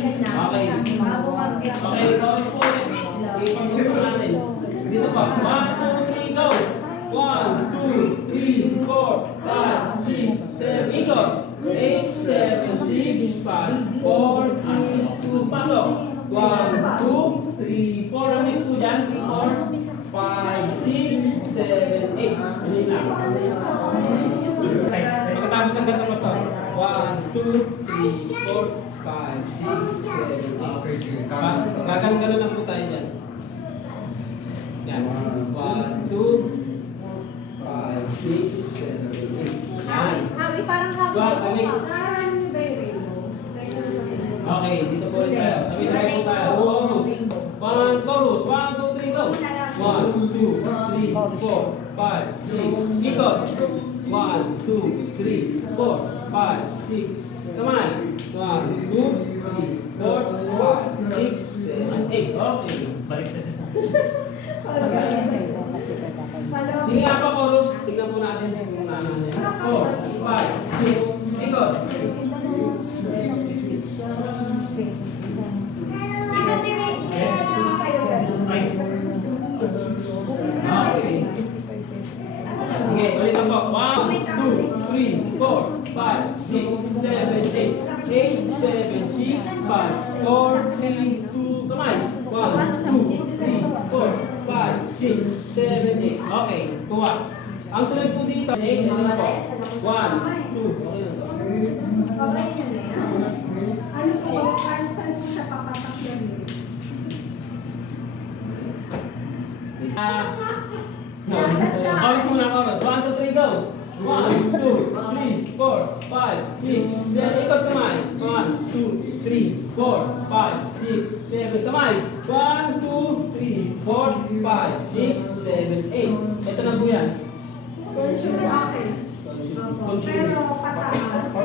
Okay. Okay, chorus po ulit. Ipag-group natin. Dito pa. 1, 2, 3, go! 1, 2, 3, 4, 5, 6, 7, ikot. 8, 7, 6, 5, 4, 3, 2, pasok. 1, 2, 3, 4. Ang next po dyan. 3, 4, 5, 6, 7, 8. Dali lang. Pagkatapos ng gantong pastor. 1, 2, 3, 4, 5, 6, 7, 8. Gagan-ganon lang po tayo dyan. Yan. 1, 2, 5, 6, 7, 8. Yan. Habi, parang habi. Okay. Nararan niyo ba yung rainbow? Okay, dito po ulit tayo. Sabay-sabay po tayo. Chorus. 1, chorus. 1, 2, 3, go. 1, 2, 3, 4, 5, 6. Ikot. 1, 2, 3, 4, 5, 6. Kamay. 1, 2, 3, 4, 5, 6, 7, 8. Okay. Balik na sa sige nga pa, chorus. Tignan po natin kung ano niya. 4, 5, 6. Ikot. Okay. Sige, ulit po. 1, 2, 3, 4, 5, 6, 7, 8. 8, 7, 6, 5, 4, 3, 2, kamay. 1, 2, 3, 4, 5, 6, 7, 8. Okay, kuha. Ang sunod po dito, 8, ito na po. 1, 2, okay na to. Ano po, saan po siya papatak yan? Chorus muna, chorus. 1, 2, 3, go! 1, 2, 3, 4, 5, 6, 7. Ikot kamay. 1, 2, 3, 4, 5, 6, 7. Kamay. 1, 2, 3, 4, 5, 6, 7, 8. Ito na po yan. Consumer akin. Pero pataas. 4,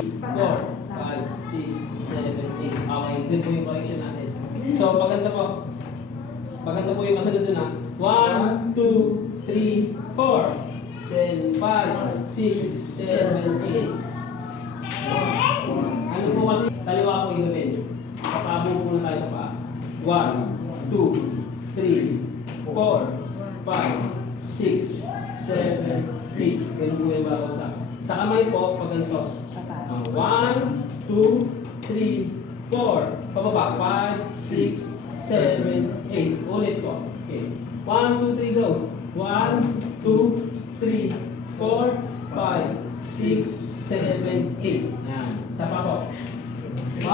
5, 6, 7, 8. Okay, good po yung correction natin. So, paganda po. Paganda po yung kasunod dun ha. 1, 2, 3, 4. Then 5, 6, 7, 8. Ano po kasi, kaliwa po yung gawin. Papabo muna tayo sa paa. 1, 2, 3, 4, 5, 6, 7, 8. Ganun po yung bago sa. Sa kamay po, pag ganito. 1, 2, 3, 4. Pababa. 5, 6, 7, 8. Ulit po. Okay. 1, 2, 3, go. 1, 2, 3, 4, 5, 6, 7, 8. Yan. Isa pa po. 1,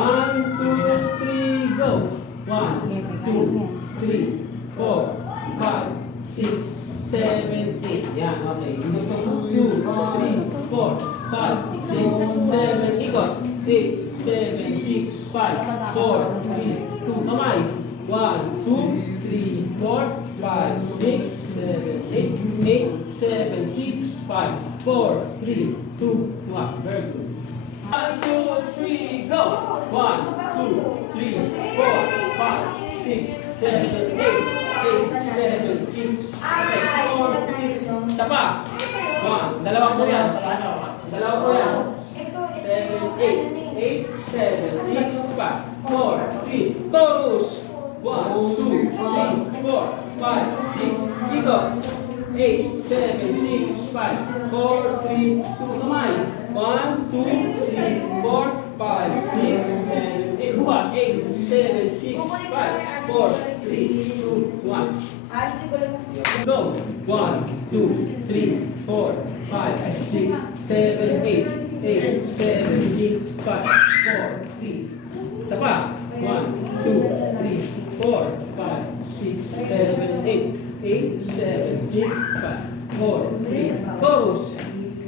2, 3, go. 1, 2, 3, 4, 5, 6, 7, 8. Yan. Okay. Ito po. 2, 3, 4, 5, 6, 7. Ikot. 8, 7, 6, 5, 4, 3, 2. Kamay. 1, 2, 3, 4, 5, 6, 7, 8, 8, 7, 6, 5, 4, 3, 2, 1. Very good. 1, 2, 3, go! 1, 2, 3, 4, 5, 6, 7, 8, 8, 7, 6, 5, 4, 3. Isa pa. 1. Dalawa po yan. Dalawa po yan. 7, 8, 8, 7, 6, 5, 4, 3. Chorus. 1, 2, 3, 4, 5, 6, ikot. 8, 7, 6, 5, 4, 3, 2, kamay. 1, 2, 3, 4, 5, 6, 7, 8. Buhat. 8, 7, 6, 5, 4, 3, 2, 1. Go. 1, 2, 3, 4, 5, 6, 7, 8. 8, 7, 6, 5, 4, 3. Isa pa. 1, 2, 3, 4, 5, 6, 7, 8. 8, 7, 6, 5, 4, 3. Chorus.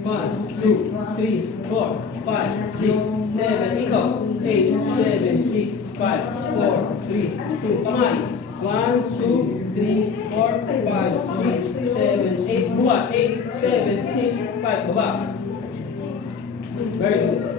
1, 2, 3, 4, 5, 6, 7. Ikaw. 8, 7, 6, 5, 4, 3, 2. Kamay. 1, 2, 3, 4, 5, 6, 7, 8. Buhat. 8, 7, 6, 5. Baba. Very good.